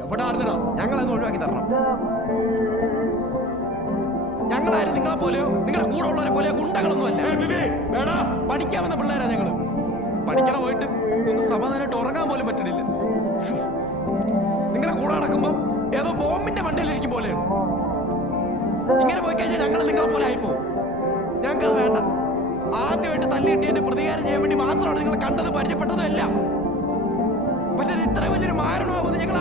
എവിടെ ആർന്നോ ഞങ്ങളൊന്ന് ഒഴിവാക്കി തരണം. ഞങ്ങളാരും നിങ്ങളെ പോലെയോ നിങ്ങളുടെ കൂടെ ഉള്ളവരെ പോലെയോ ഗുണ്ടകളൊന്നും അല്ല. പഠിക്കാൻ വന്ന പിള്ളേരാ ഞങ്ങള്. പഠിക്കണ പോയിട്ട് ഒന്ന് സമാധാനമായിട്ട് ഉറങ്ങാൻ പോലും പറ്റണില്ല. നിങ്ങളുടെ കൂടെ നടക്കുമ്പോ ഏതോ ബോംബിന്റെ മണ്ടയിലിരിക്കും പോലെയാണ്. ഇങ്ങനെ പോയി കഴിഞ്ഞാൽ ഞങ്ങൾ നിങ്ങളെ പോലെ ആയിപ്പോ. ഞങ്ങൾക്കത് വേണ്ട. ആദ്യമായിട്ട് തല്ലിയിട്ടിന്റെ പ്രതികാരം ചെയ്യാൻ വേണ്ടി മാത്രമാണ് നിങ്ങൾ കണ്ടത് പരിചയപ്പെട്ടതും എല്ലാം. പക്ഷെ ഇത് ഇത്ര വലിയൊരു മാരണമാകുമെന്ന് ഞങ്ങൾ